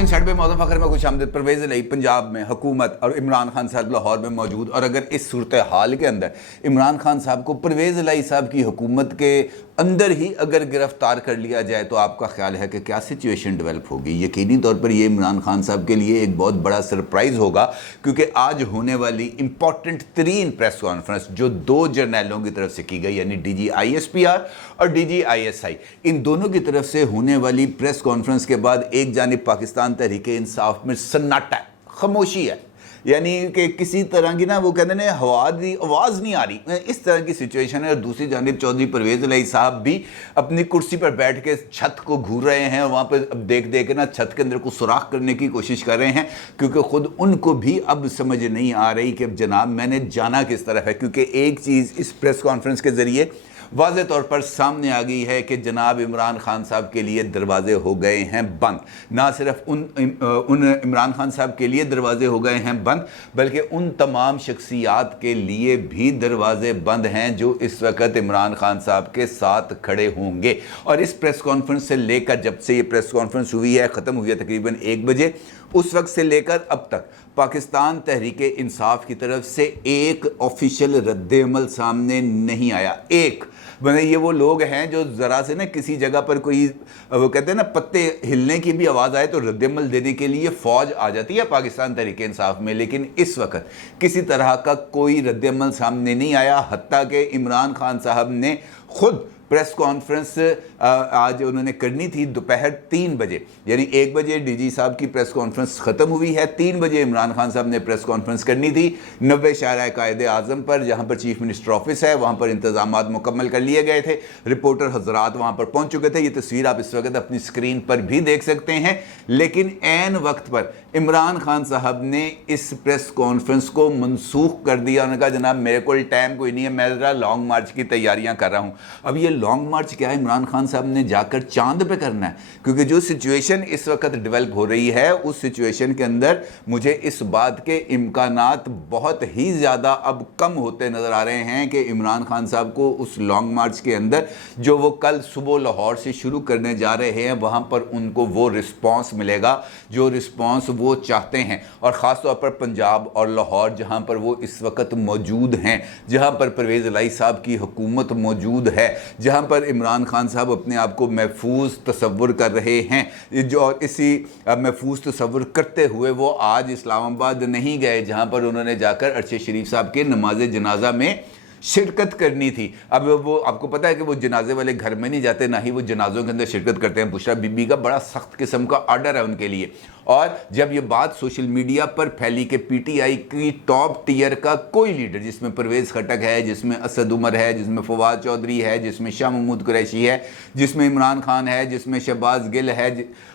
Inside पे मौजूद फखर में खुश आमदीद। परवेज़ इलाही पंजाब में हुकूमत और इमरान खान साहब लाहौर में मौजूद, और अगर इस सूरत हाल के अंदर इमरान खान साहब को परवेज़ इलाही साहब की हुकूमत के अंदर ही अगर गिरफ्तार कर लिया जाए तो आपका ख्याल है कि क्या सिचुएशन डेवलप होगी? यकीनी तौर पर ये इमरान खान साहब के लिए एक बहुत बड़ा सरप्राइज़ होगा, क्योंकि आज होने वाली इंपॉर्टेंट तरीन प्रेस कॉन्फ्रेंस जो दो जर्नैलों की तरफ से की गई, यानी DGISPR और DGISI, इन दोनों की तरफ से होने वाली प्रेस कॉन्फ्रेंस के बाद एक जानिब पाकिस्तान तहरीके इंसाफ में सन्नाटा, खामोशी है, यानी कि किसी तरह की ना वो कहते हैं आवाज़ नहीं आ रही, इस तरह की सिचुएशन है। और दूसरी जानिब चौधरी परवेज़ इलाही साहब भी अपनी कुर्सी पर बैठ के छत को घूर रहे हैं, वहाँ पर अब देख देख के ना छत के अंदर को सुराख करने की कोशिश कर रहे हैं, क्योंकि ख़ुद उनको भी अब समझ नहीं आ रही कि अब जनाब मैंने जाना किस तरफ है। क्योंकि एक चीज़ इस प्रेस कॉन्फ्रेंस के ज़रिए वाज़े तौर पर सामने आ गई है कि जनाब इमरान खान साहब के लिए दरवाजे हो गए हैं बंद। ना सिर्फ उन इमरान खान साहब के लिए दरवाजे हो गए हैं बंद, बल्कि उन तमाम शख्सियात के लिए भी दरवाजे बंद हैं जो इस वक्त इमरान खान साहब के साथ खड़े होंगे। और इस प्रेस कॉन्फ्रेंस से लेकर, जब से ये प्रेस कॉन्फ्रेंस हुई है, ख़त्म हुई है तकरीबन 1 बजे, उस वक्त से लेकर अब तक पाकिस्तान तहरीके इंसाफ की तरफ से एक ऑफिशियल रद्द-ए-अमल सामने नहीं आया। एक मतलब ये वो लोग हैं जो ज़रा से ना किसी जगह पर कोई वो कहते हैं ना पत्ते हिलने की भी आवाज़ आए तो रद्द-ए-अमल देने के लिए फ़ौज आ जाती है पाकिस्तान तहरीके इंसाफ में, लेकिन इस वक्त किसी तरह का कोई रद्द-ए-अमल सामने नहीं आया। हत्ता कि इमरान खान साहब ने खुद प्रेस कॉन्फ्रेंस आज उन्होंने करनी थी दोपहर 3 बजे, यानी 1 बजे DG साहब की प्रेस कॉन्फ्रेंस ख़त्म हुई है, 3 बजे इमरान खान साहब ने प्रेस कॉन्फ्रेंस करनी थी 90 शाहराह कायदे आज़म पर, जहाँ पर चीफ मिनिस्टर ऑफिस है, वहाँ पर इंतजामात मुकम्मल कर लिए गए थे, रिपोर्टर हजरात वहाँ पर पहुँच चुके थे। ये तस्वीर आप इस वक्त अपनी स्क्रीन पर भी देख सकते हैं। लेकिन ऐन वक्त पर इमरान खान साहब ने इस प्रेस कॉन्फ्रेंस को मनसूख कर दिया। उन्होंने कहा जनाब मेरे को टाइम कोई नहीं है, मैं ज़रा लॉन्ग मार्च की तैयारियाँ कर रहा हूँ। अब ये लॉन्ग मार्च क्या है? इमरान खान साहब ने जाकर चांद पे करना है, क्योंकि जो सिचुएशन इस वक्त डेवलप हो रही है उस सिचुएशन के अंदर मुझे इस बात के इम्कानात बहुत ही ज़्यादा अब कम होते नज़र आ रहे हैं कि इमरान खान साहब को उस लॉन्ग मार्च के अंदर जो वो कल सुबह लाहौर से शुरू करने जा रहे हैं वहाँ पर उनको वो रिस्पॉन्स मिलेगा जो रिस्पॉन्स वो चाहते हैं। और ख़ास तौर पर पंजाब और लाहौर जहाँ पर वो इस वक्त मौजूद हैं, जहाँ पर परवेज़ इलाही साहब की हुकूमत मौजूद है, जहाँ पर इमरान खान साहब अपने आप को महफूज तसव्वुर कर रहे हैं, जो और इसी महफूज तसव्वुर करते हुए वो आज इस्लामाबाद नहीं गए, जहाँ पर उन्होंने जाकर अरशद शरीफ साहब के नमाज जनाजा में शिरकत करनी थी। अब वो आपको पता है कि वो जनाजे वाले घर में नहीं जाते, ना ही वो जनाजों के अंदर शिरकत करते हैं। बुशरा बीबी का बड़ा सख्त किस्म का आर्डर है उनके लिए। और जब ये बात सोशल मीडिया पर फैली कि PTI की टॉप टियर का कोई लीडर, जिसमें परवेज़ खटक है, जिसमें असद उमर है, जिसमें फवाद चौधरी है, जिसमें शाह महमूद कुरैशी है, जिसमें इमरान खान है, जिसमें शहबाज गिल है,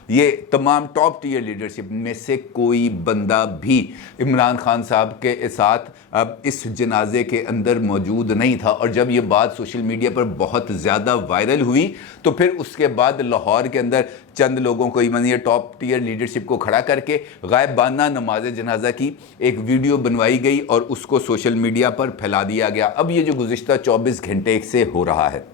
ये तमाम टॉप टियर लीडरशिप में से कोई बंदा भी इमरान खान साहब के साथ अब इस जनाजे के अंदर मौजूद नहीं था। और जब ये बात सोशल मीडिया पर बहुत ज़्यादा वायरल हुई तो फिर उसके बाद लाहौर के अंदर चंद लोगों को ये टॉप टियर लीडरशिप को खड़ा करके गायबाना नमाज जनाजा की एक वीडियो बनवाई गई और उसको सोशल मीडिया पर फैला दिया गया। अब ये जो गुज़िश्ता 24 घंटे से हो रहा है,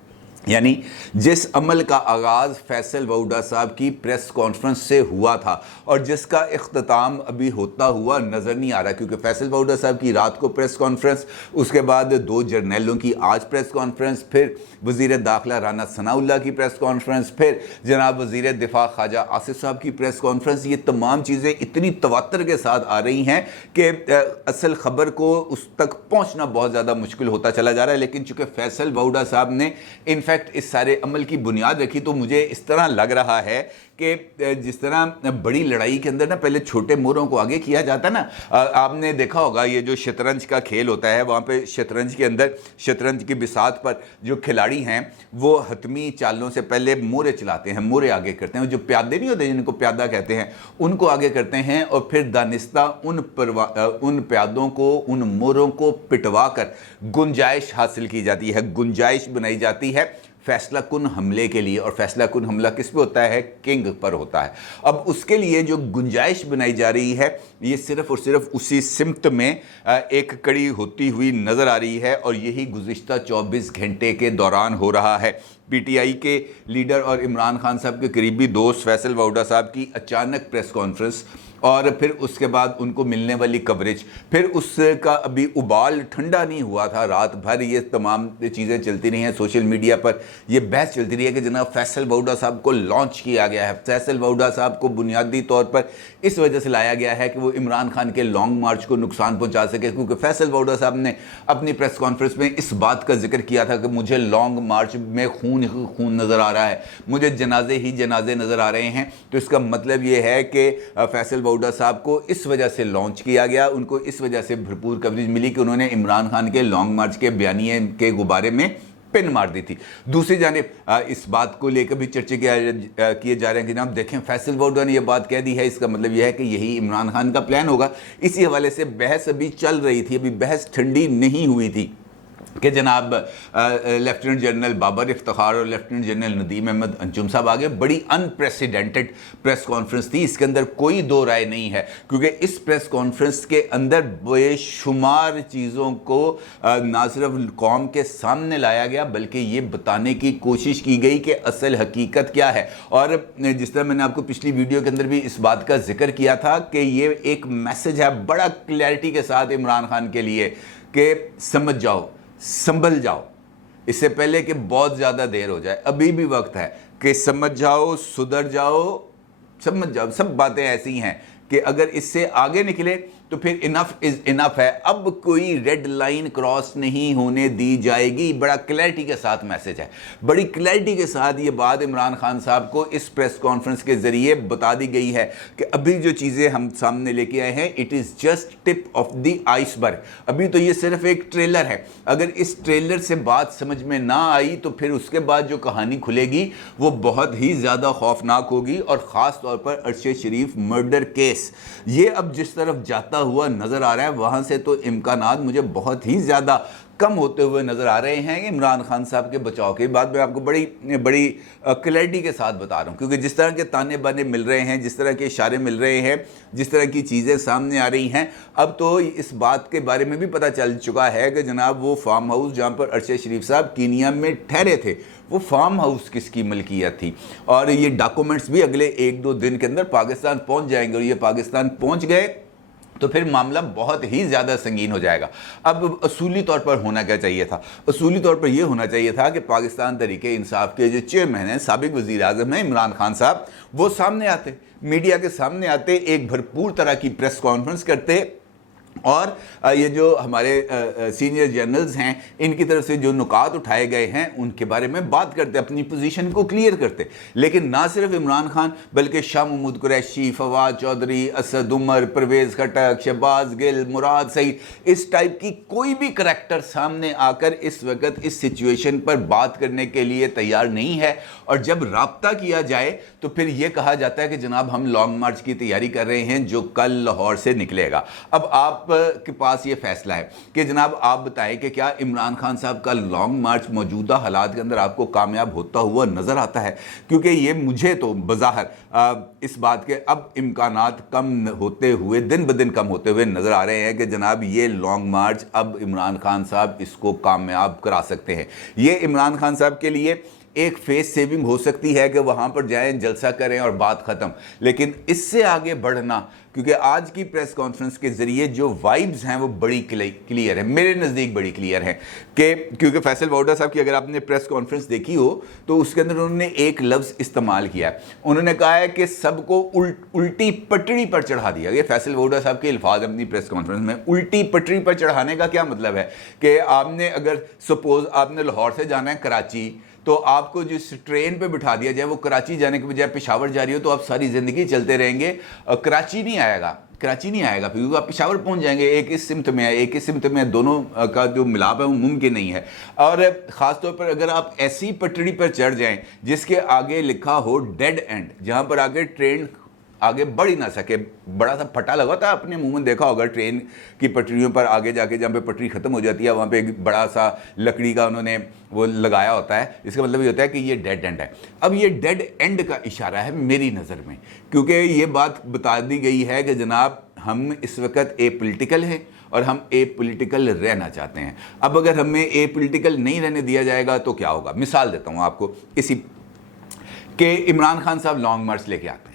यानी जिस अमल का आगाज़ फैसल वोडा साहब की प्रेस कॉन्फ्रेंस से हुआ था और जिसका इख्तिताम अभी होता हुआ नज़र नहीं आ रहा, क्योंकि फैसल वोडा साहब की रात को प्रेस कॉन्फ्रेंस, उसके बाद 2 जर्नैलों की आज प्रेस कॉन्फ्रेंस, फिर वज़ीर दाखिला राना सनाउल्लाह की प्रेस कॉन्फ्रेंस, फिर जनाब वज़ीर दिफा ख्वाजा आसिफ साहब की प्रेस कॉन्फ्रेंस। ये तमाम चीज़ें इतनी तवत्तर के साथ आ रही हैं कि असल ख़बर को उस तक पहुँचना बहुत ज़्यादा मुश्किल होता चला जा रहा है। लेकिन चूँकि फैसल वोडा साहब ने इस सारे अमल की बुनियाद रखी, तो मुझे इस तरह लग रहा है कि जिस तरह बड़ी लड़ाई के अंदर ना पहले छोटे मोरों को आगे किया जाता है ना, आपने देखा होगा ये जो शतरंज का खेल होता है, वहाँ पे शतरंज के अंदर शतरंज की बिसात पर जो खिलाड़ी हैं वो हतमी चालों से पहले मोरे चलाते हैं, मोरे आगे करते हैं। जो प्यादे नहीं होते जिनको प्यादा कहते हैं उनको आगे करते हैं, और फिर दानिस्ता उन प्यादों को, उन मोरों को पिटवा कर गुंजाइश हासिल की जाती है, गुंजाइश बनाई जाती है। फैसला कुन हमले के लिए, और फैसला कुन हमला किस पे होता है? किंग पर होता है। अब उसके लिए जो गुंजाइश बनाई जा रही है ये सिर्फ और सिर्फ उसी सिमत में एक कड़ी होती हुई नज़र आ रही है, और यही गुज़िश्ता 24 घंटे के दौरान हो रहा है। पीटीआई के लीडर और इमरान खान साहब के करीबी दोस्त फैसल वाउडा साहब की अचानक प्रेस कॉन्फ्रेंस, और फिर उसके बाद उनको मिलने वाली कवरेज, फिर उसका अभी उबाल ठंडा नहीं हुआ था, रात भर ये तमाम चीज़ें चलती रही हैं सोशल मीडिया पर। ये बहस चलती रही है कि जनाब फैसल वाउडा साहब को लॉन्च किया गया है। फैसल वाउडा साहब को बुनियादी तौर पर इस वजह से लाया गया है कि वो इमरान खान के लॉन्ग मार्च को नुकसान पहुंचा सके, क्योंकि फैसल वाउडा साहब ने अपनी प्रेस कॉन्फ्रेंस में इस बात का जिक्र किया था कि मुझे लॉन्ग मार्च में खून ही खून नज़र आ रहा है, मुझे जनाजे ही जनाजे नज़र आ रहे हैं। तो इसका मतलब ये है कि फैसल वाउडा साहब को इस वजह से लॉन्च किया गया, उनको इस वजह से भरपूर कवरेज मिली कि उन्होंने इमरान खान के लॉन्ग मार्च के बयानिए के गुब्बारे में पिन मार दी थी। दूसरी जानिब इस बात को लेकर भी चर्चे किए जा रहे हैं कि जनाब देखें फैसल वाउडा ने यह बात कह दी है, इसका मतलब यह है कि यही इमरान खान का प्लान होगा। इसी हवाले से बहस अभी चल रही थी, अभी बहस ठंडी नहीं हुई थी कि जनाब लेफ्टिनेंट जनरल बाबर इफ्तिखार और लेफ्टिनेंट जनरल नदीम अहमद अंजुम साहब आगे बड़ी अनप्रेसिडेंटेड प्रेस कॉन्फ्रेंस थी, इसके अंदर कोई दो राय नहीं है, क्योंकि इस प्रेस कॉन्फ्रेंस के अंदर बेशुमार चीज़ों को ना सिर्फ कौम के सामने लाया गया बल्कि ये बताने की कोशिश की गई कि असल हकीकत क्या है। और जिस तरह मैंने आपको पिछली वीडियो के अंदर भी इस बात का जिक्र किया था कि ये एक मैसेज है बड़ा क्लैरिटी के साथ इमरान खान के लिए कि समझ जाओ, संभल जाओ, इससे पहले कि बहुत ज़्यादा देर हो जाए। अभी भी वक्त है कि समझ जाओ, सुधर जाओ, समझ जाओ। सब बातें ऐसी हैं कि अगर इससे आगे निकले तो फिर इनफ इज़ इनफ है, अब कोई रेड लाइन क्रॉस नहीं होने दी जाएगी। बड़ा क्लैरिटी के साथ मैसेज है, बड़ी क्लैरिटी के साथ ये बात इमरान खान साहब को इस प्रेस कॉन्फ्रेंस के ज़रिए बता दी गई है कि अभी जो चीज़ें हम सामने लेके आए हैं it is just tip of the iceberg. अभी तो ये सिर्फ एक ट्रेलर है। अगर इस ट्रेलर से बात समझ में ना आई तो फिर उसके बाद जो कहानी खुलेगी वो बहुत ही ज़्यादा खौफनाक होगी, और ख़ास तौर पर अरशद शरीफ मर्डर केस ये अब जिस तरफ जाता हुआ नजर आ रहा है वहां से तो इम्कानात मुझे बहुत ही ज्यादा कम होते हुए नजर आ रहे हैं। इमरान खान साहब के बचाव की बात मैं आपको बड़ी बड़ी क्लैरिटी के साथ बता रहा हूं, क्योंकि जिस तरह के ताने बाने मिल रहे हैं, जिस तरह के इशारे मिल रहे हैं, जिस तरह की चीज़ें सामने आ रही हैं, अब तो इस बात के बारे में भी पता चल चुका है कि जनाब वो फार्म हाउस जहां पर अरशद शरीफ साहब कीनिया में ठहरे थे वो फार्म हाउस किसकी मलकियत थी, और ये डॉक्यूमेंट्स भी अगले 1-2 दिन के अंदर पाकिस्तान पहुंच जाएंगे, और ये पाकिस्तान पहुंच गए तो फिर मामला बहुत ही ज़्यादा संगीन हो जाएगा। अब असूली तौर पर होना क्या चाहिए था? असूली तौर पर यह होना चाहिए था कि पाकिस्तान तहरीक इंसाफ के जो चेयरमैन हैं, साबिक वज़ीर आज़म हैं इमरान खान साहब, वो सामने आते, मीडिया के सामने आते, एक भरपूर तरह की प्रेस कॉन्फ्रेंस करते, और ये जो हमारे सीनियर जर्नल्स हैं इनकी तरफ से जो नुकात उठाए गए हैं उनके बारे में बात करते, अपनी पोजीशन को क्लियर करते। लेकिन ना सिर्फ इमरान खान बल्कि शाह महमूद कुरैशी, फवाद चौधरी, असद उमर, परवेज़ खटक, शहबाज गिल, मुराद सईद, इस टाइप की कोई भी करैक्टर सामने आकर इस वक्त इस सिचुएशन पर बात करने के लिए तैयार नहीं है। और जब राब्ता किया जाए तो फिर यह कहा जाता है कि जनाब हम लॉन्ग मार्च की तैयारी कर रहे हैं जो कल लाहौर से निकलेगा। अब आप के पास ये फैसला है कि जनाब आप बताएं कि क्या इमरान खान साहब का लॉन्ग मार्च मौजूदा हालात के अंदर आपको कामयाब होता हुआ नजर आता है? क्योंकि ये मुझे तो बज़ाहिर इस बात के अब इम्कानात कम होते हुए, दिन ब दिन कम होते हुए नजर आ रहे हैं कि जनाब ये लॉन्ग मार्च अब इमरान खान साहब इसको कामयाब करा सकते हैं। ये इमरान खान साहब के लिए एक फेस सेविंग हो सकती है कि वहाँ पर जाएं, जलसा करें और बात ख़त्म, लेकिन इससे आगे बढ़ना, क्योंकि आज की प्रेस कॉन्फ्रेंस के ज़रिए जो वाइब्स हैं वो बड़ी क्लियर है, मेरे नज़दीक बड़ी क्लियर है कि क्योंकि फैसल वाउडा साहब की अगर आपने प्रेस कॉन्फ्रेंस देखी हो तो उसके अंदर उन्होंने एक लफ्ज़ इस्तेमाल किया है, उन्होंने कहा है कि सबको उल्टी पटड़ी पर चढ़ा दिया। ये फैसल वाउडा साहब के अल्फाज अपनी प्रेस कॉन्फ्रेंस में। उल्टी पटड़ी पर चढ़ाने का क्या मतलब है कि आपने अगर सपोज आपने लाहौर से जाना है कराची, तो आपको जिस ट्रेन पे बिठा दिया जाए वो कराची जाने के बजाय पेशावर जा रही हो तो आप सारी ज़िंदगी चलते रहेंगे, कराची नहीं आएगा क्योंकि आप पेशावर पहुंच जाएंगे। एक इस सिमत में है, एक इस सिमत में है, दोनों का जो मिलाप है वो मुमकिन नहीं है। और ख़ास तौर पर अगर आप ऐसी पटड़ी पर चढ़ जाएं जिसके आगे लिखा हो डेड एंड, जहां पर आगे ट्रेन आगे बढ़ ही ना सके। बड़ा सा फटा लगा था, आपने अमूमन देखा होगा ट्रेन की पटरियों पर आगे जाके जहाँ पे पटरी ख़त्म हो जाती है वहाँ पे एक बड़ा सा लकड़ी का उन्होंने वो लगाया होता है। इसका मतलब ये होता है कि ये डेड एंड है। अब ये डेड एंड का इशारा है मेरी नज़र में, क्योंकि ये बात बता दी गई है कि जनाब हम इस वक्त ए पोलिटिकल हैं और हम ए पोलिटिकल रहना चाहते हैं। अब अगर हमें ए पोलिटिकल नहीं रहने दिया जाएगा तो क्या होगा? मिसाल देता हूँ आपको इसी कि इमरान खान साहब लॉन्ग मार्च लेके आते हैं,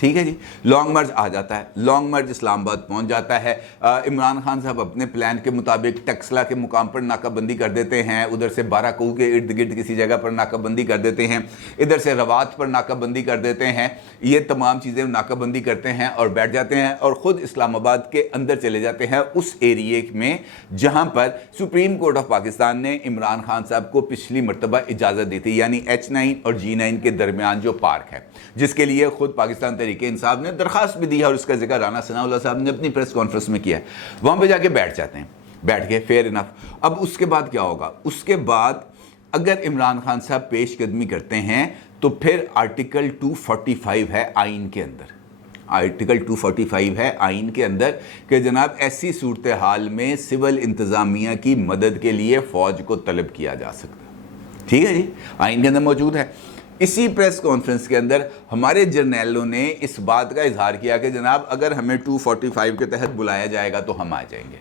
ठीक है जी, लॉन्ग मार्च आ जाता है, लॉन्ग मार्च इस्लामाबाद पहुंच जाता है। इमरान खान साहब अपने प्लान के मुताबिक टक्सला के मुकाम पर नाकाबंदी कर देते हैं, उधर से बाराकू के इर्द गिर्द किसी जगह पर नाकाबंदी कर देते हैं, इधर से रवात पर नाकाबंदी कर देते हैं। ये तमाम चीज़ें नाकाबंदी करते हैं और बैठ जाते हैं और ख़ुद इस्लामाबाद के अंदर चले जाते हैं उस एरिए में जहाँ पर सुप्रीम कोर्ट ऑफ पाकिस्तान ने इमरान खान साहब को पिछली मरतबा इजाज़त दी थी, यानी H9 और G9 के दरमियान जो पार्क है, जिसके लिए ख़ुद पाकिस्तान तहरीके इंसाफ ने दरख्वास्त भी दी है और उसका जिक्र राना सनाउल्लाह साहब ने अपनी प्रेस कॉन्फ्रेंस में किया है। वहाँ पे जाके बैठ जाते हैं, बैठ के फेयर इनफ। अब उसके बाद क्या होगा? उसके बाद अगर इमरान खान साहब पेशकदमी करते हैं तो फिर आर्टिकल 245 है आइन के अंदर, आर्टिकल 245 है आइन के अंदर कि जनाब ऐसी सूरत हाल में सिविल इंतज़ामिया की मदद के लिए फ़ौज को तलब किया जा सकता है। ठीक है जी, आइन के अंदर मौजूद है। इसी प्रेस कॉन्फ्रेंस के अंदर हमारे जर्नैलों ने इस बात का इजहार किया कि जनाब अगर हमें 245 के तहत बुलाया जाएगा तो हम आ जाएंगे,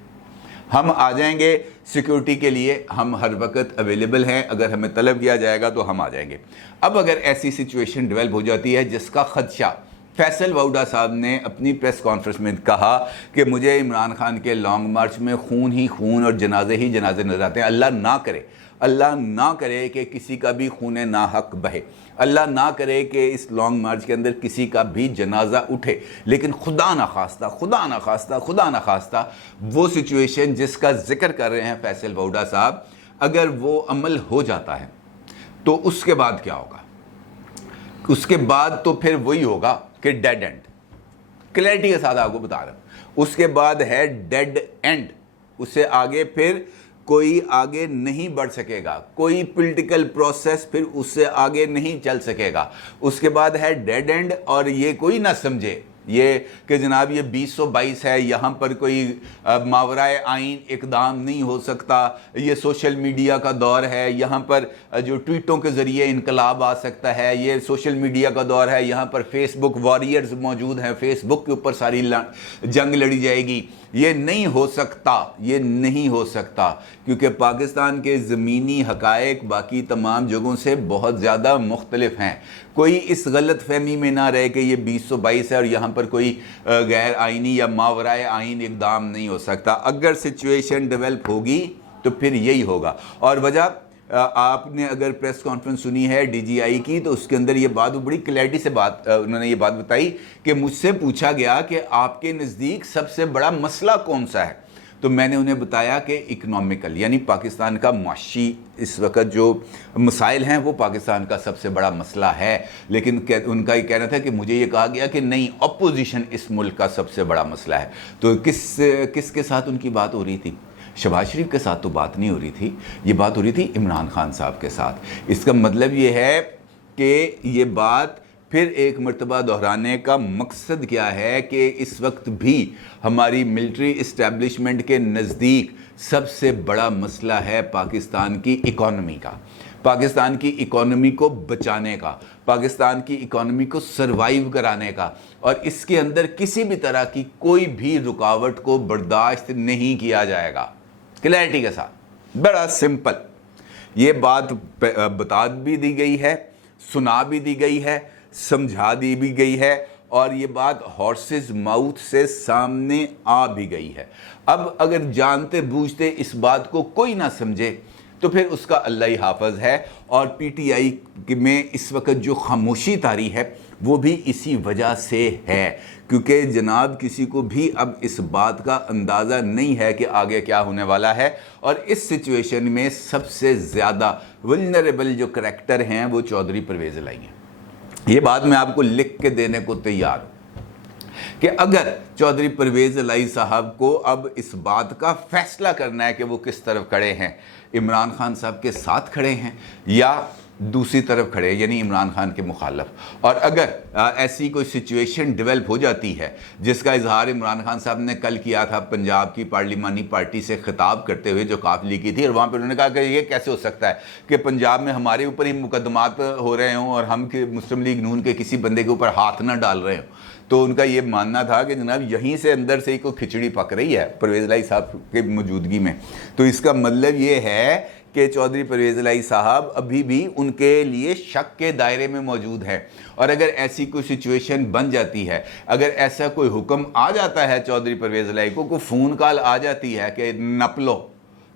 हम आ जाएंगे सिक्योरिटी के लिए, हम हर वक्त अवेलेबल हैं, अगर हमें तलब किया जाएगा तो हम आ जाएंगे। अब अगर ऐसी सिचुएशन डेवलप हो जाती है जिसका खदशा फैसल वाउडा साहब ने अपनी प्रेस कॉन्फ्रेंस में कहा कि मुझे इमरान खान के लॉन्ग मार्च में खून ही खून और जनाजे ही जनाजे नजर आते हैं, अल्लाह ना करे, अल्लाह ना करे कि किसी का भी खून नाहक बहे, अल्लाह ना करे कि इस लॉन्ग मार्च के अंदर किसी का भी जनाजा उठे, लेकिन खुदा ना खास्ता, खुदा ना खास्ता, खुदा ना खास्ता वो सिचुएशन जिसका जिक्र कर रहे हैं फैसल वाउडा साहब, अगर वो अमल हो जाता है तो उसके बाद क्या होगा? उसके बाद तो फिर वही होगा कि डेड एंड, क्लैरिटी के साथ आपको बता रहा हूं, उसके बाद है डेड एंड, उससे आगे फिर कोई आगे नहीं बढ़ सकेगा, कोई पॉलिटिकल प्रोसेस फिर उससे आगे नहीं चल सकेगा। उसके बाद है डेड एंड, और ये कोई ना समझे ये कि जनाब ये 2022 है, यहाँ पर कोई मावराए आइन इकदाम नहीं हो सकता, ये सोशल मीडिया का दौर है, यहाँ पर जो ट्वीटों के ज़रिए इनकलाब आ सकता है, ये सोशल मीडिया का दौर है, यहाँ पर फेसबुक वॉरियर्स मौजूद हैं, फेसबुक के ऊपर सारी जंग लड़ी जाएगी। ये नहीं हो सकता, ये नहीं हो सकता, क्योंकि पाकिस्तान के ज़मीनी हक़ाइक़ बाकी तमाम जगहों से बहुत ज़्यादा मुख्तलिफ हैं। कोई इस गलत फहमी में ना रहे कि ये 2022 है और यहाँ पर कोई गैर आइनी या मावराए आइन इक़दाम नहीं हो सकता। अगर सिचुएशन डेवलप होगी तो फिर यही होगा। और वजह आपने अगर प्रेस कॉन्फ्रेंस सुनी है DGI की तो उसके अंदर ये बात बड़ी क्लैरिटी से उन्होंने ये बात बताई कि मुझसे पूछा गया कि आपके नज़दीक सबसे बड़ा मसला कौन सा है, तो मैंने उन्हें बताया कि इकनॉमिकल, यानी पाकिस्तान का माशी इस वक्त जो मसाइल हैं वो पाकिस्तान का सबसे बड़ा मसला है। लेकिन उनका ये कहना था कि मुझे ये कहा गया कि नहीं, अपोजिशन इस मुल्क का सबसे बड़ा मसला है। तो किसके साथ उनकी बात हो रही थी? शहबाज शरीफ के साथ तो बात नहीं हो रही थी, ये बात हो रही थी इमरान खान साहब के साथ। इसका मतलब ये है कि ये बात फिर एक मरतबा दोहराने का मकसद क्या है कि इस वक्त भी हमारी मिलिट्री इस्टेब्लिशमेंट के नज़दीक सबसे बड़ा मसला है पाकिस्तान की इकॉनमी का, पाकिस्तान की इकॉनमी को बचाने का, पाकिस्तान की इकॉनमी को सरवाइव कराने का, और इसके अंदर किसी भी तरह की कोई भी रुकावट को बर्दाश्त नहीं किया जाएगा। क्लैरिटी के साथ, बड़ा सिंपल ये बात बता भी दी गई है, सुना भी दी गई है, समझा दी भी गई है, और ये बात हॉर्सेस माउथ से सामने आ भी गई है। अब अगर जानते बूझते इस बात को कोई ना समझे तो फिर उसका अल्लाह ही हाफ़िज़ है। और PTI में इस वक्त जो खामोशी तारी है वो भी इसी वजह से है, क्योंकि जनाब किसी को भी अब इस बात का अंदाज़ा नहीं है कि आगे क्या होने वाला है। और इस सिचुएशन में सबसे ज़्यादा वल्नरेबल जो करैक्टर हैं वो चौधरी परवेज़ इलाही हैं। ये बात मैं आपको लिख के देने को तैयार हूँ कि अगर चौधरी परवेज़ इलाही साहब को अब इस बात का फ़ैसला करना है कि वो किस तरफ खड़े हैं, इमरान खान साहब के साथ खड़े हैं या دوسری طرف کھڑے یعنی عمران خان کے مخالف. اور اگر ایسی کوئی سچویشن ڈیولپ ہو جاتی ہے جس کا اظہار عمران خان صاحب نے کل کیا تھا پنجاب کی پارلیمانی پارٹی سے خطاب کرتے ہوئے جو قافلے کی تھی، اور وہاں پہ انہوں نے کہا کہ یہ کیسے ہو سکتا ہے کہ پنجاب میں ہمارے اوپر ہی مقدمات ہو رہے ہوں اور ہم مسلم لیگ نون کے کسی بندے کے اوپر ہاتھ نہ ڈال رہے ہوں. تو ان کا یہ ماننا تھا کہ جناب یہیں سے اندر سے ہی کوئی کھچڑی پک رہی ہے پرویز الہی صاحب کے موجودگی میں. تو اس کا مطلب یہ ہے کہ چودھری پرویز الہی صاحب ابھی بھی ان کے لیے شک کے دائرے میں موجود ہیں. اور اگر ایسی کوئی سچویشن بن جاتی ہے، اگر ایسا کوئی حکم آ جاتا ہے چودھری پرویز الہی کو، کوئی فون کال آ جاتی ہے کہ نپ لو،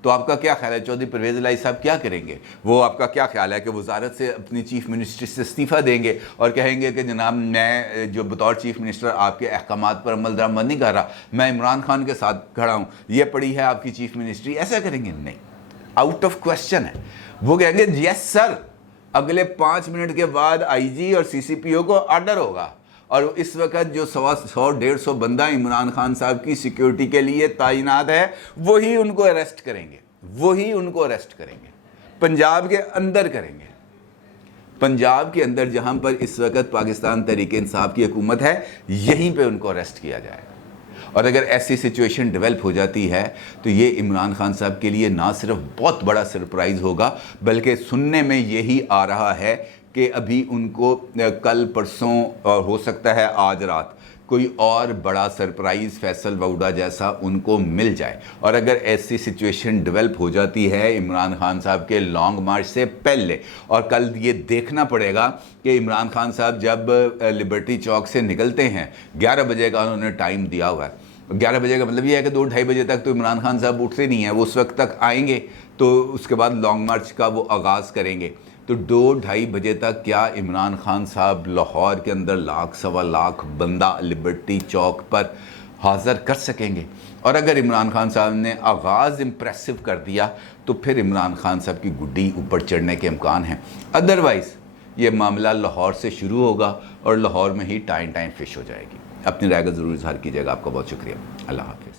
تو آپ کا کیا خیال ہے چودھری پرویز الہی صاحب کیا کریں گے؟ وہ آپ کا کیا خیال ہے کہ وزارت سے اپنی چیف منسٹری سے استعفیٰ دیں گے اور کہیں گے کہ جناب میں جو بطور چیف منسٹر آپ کے احکامات پر عمل درآمد نہیں کر رہا، میں عمران خان کے ساتھ کھڑا ہوں، یہ پڑی ہے آپ کی چیف منسٹری، ایسا کریں گے؟ نہیں، آؤٹ آف کویسچن ہے. وہ کہیں گے یس سر، اگلے 5 منٹ کے بعد آئی جی اور سی سی پی او کو آرڈر ہوگا، اور اس وقت جو 100-150 بندہ عمران خان صاحب کی سیکیورٹی کے لیے تعینات ہے وہی ان کو اریسٹ کریں گے، وہی ان کو اریسٹ کریں گے، پنجاب کے اندر کریں گے. پنجاب کے اندر جہاں پر اس وقت پاکستان تحریک انصاف کی حکومت ہے، یہیں پہ ان کو اریسٹ کیا جائے. اور اگر ایسی سچویشن ڈیولپ ہو جاتی ہے تو یہ عمران خان صاحب کے لیے نہ صرف بہت بڑا سرپرائز ہوگا، بلکہ سننے میں یہی آ رہا ہے کہ ابھی ان کو کل پرسوں اور ہو سکتا ہے آج رات کوئی اور بڑا سرپرائز فیصل ووڈا جیسا ان کو مل جائے. اور اگر ایسی سچویشن ڈیولپ ہو جاتی ہے عمران خان صاحب کے لانگ مارچ سے پہلے، اور کل یہ دیکھنا پڑے گا کہ عمران خان صاحب جب لبرٹی چوک سے نکلتے ہیں 11 بجے کا انہوں نے ٹائم دیا ہوا ہے. 11 بجے کا مطلب یہ ہے کہ 2-2:30 بجے تک تو عمران خان صاحب اٹھتے نہیں ہیں، وہ اس وقت تک آئیں گے تو اس کے بعد لانگ مارچ کا وہ آغاز کریں گے. تو 2-2:30 بجے تک کیا عمران خان صاحب لاہور کے اندر 1,00,000-1.25 लाख بندہ لبرٹی چوک پر حاضر کر سکیں گے؟ اور اگر عمران خان صاحب نے آغاز امپریسو کر دیا تو پھر عمران خان صاحب کی گڈی اوپر چڑھنے کے امکان ہیں. ادروائز یہ معاملہ لاہور سے شروع ہوگا اور لاہور میں ہی ٹائم فش ہو جائے گی. اپنی رائے کا ضرور اظہار کیجیے گا. آپ کا بہت شکریہ. اللہ حافظ.